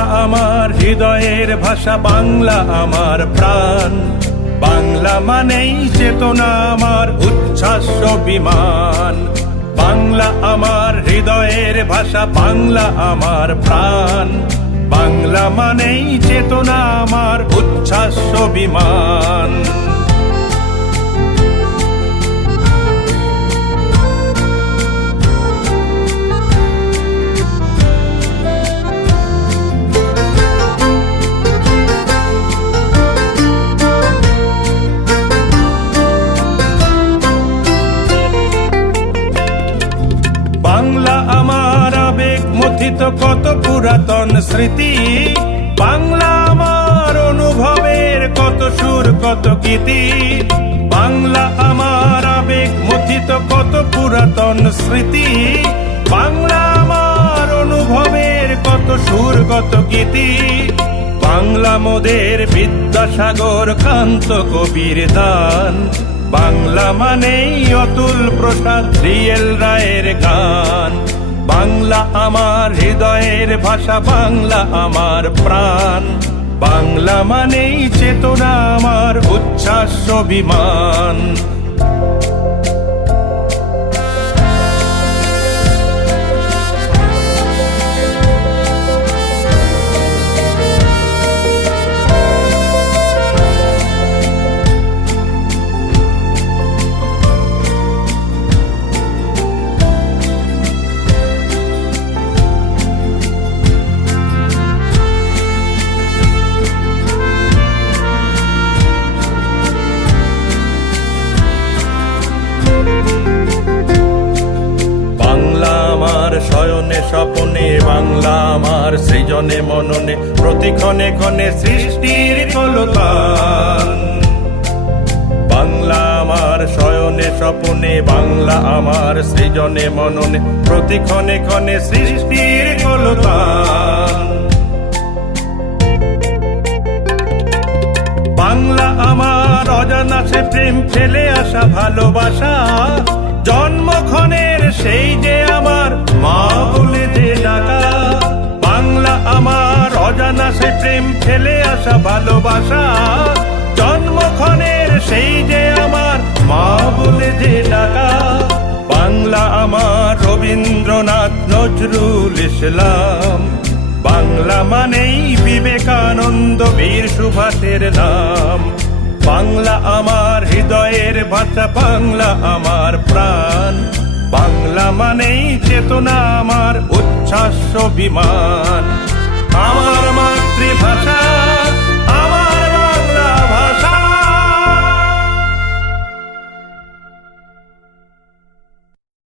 বাংলা আমার হৃদয়ের ভাষা, বাংলা আমার প্রাণ। বাংলা মানেই চেতনা আমার, উচ্ছ্বাস বিমান। বাংলা আমার হৃদয়ের ভাষা, বাংলা আমার প্রাণ। বাংলা মানেই চেতনা আমার, উচ্ছ্বাস বিমান। বাংলা আমার আবেগ মথিত কত পুরাতন স্মৃতি। বাংলা আমার অনুভবের কত সুর কত গীতি। বাংলা আমার আবেগ মথিত কত পুরাতন স্মৃতি। বাংলা আমার অনুভবের কত সুর কত গীতি। বাংলা মোদের বিদ্যাসাগর কান্ত কবির দান। বাংলা মানেই অতুল প্রসাদ রিয়েল রায়ের গান। বাংলা আমার হৃদয়ের ভাষা, বাংলা আমার প্রাণ। বাংলা মানেই চেতনা আমার, উচ্ছ্বাস বিমান। শয়নে স্বপনে বাংলা আমার, সৃজনে মননে প্রতিক্ষণে ক্ষণে সৃষ্টির কলতান। বাংলা আমার শয়নে স্বপনে, বাংলা আমার সৃজনে মননে প্রতিক্ষণে ক্ষণে সৃষ্টির কলতান। বাংলা আমার অজানা সে প্রেম, ফেলে আসা ভালোবাসা। জন্মক্ষণের সেই যে আমার মা বলে যে ডাকা। বাংলা আমার অজানা সে প্রেম, ফেলে আসা ভালোবাসা। জন্মক্ষণের সেই যে আমার মা বলে যে ডাকা। বাংলা আমার রবীন্দ্রনাথ নজরুল ইসলাম। বাংলা মানেই বিবেকানন্দ বীর সুভাষের নাম। বাংলা আমার হৃদয়ের ভাষা, বাংলা আমার প্রাণ। বাংলা মানেই চেতনা আমার, উচ্ছ্বাস বিমান। আমার মাতৃভাষা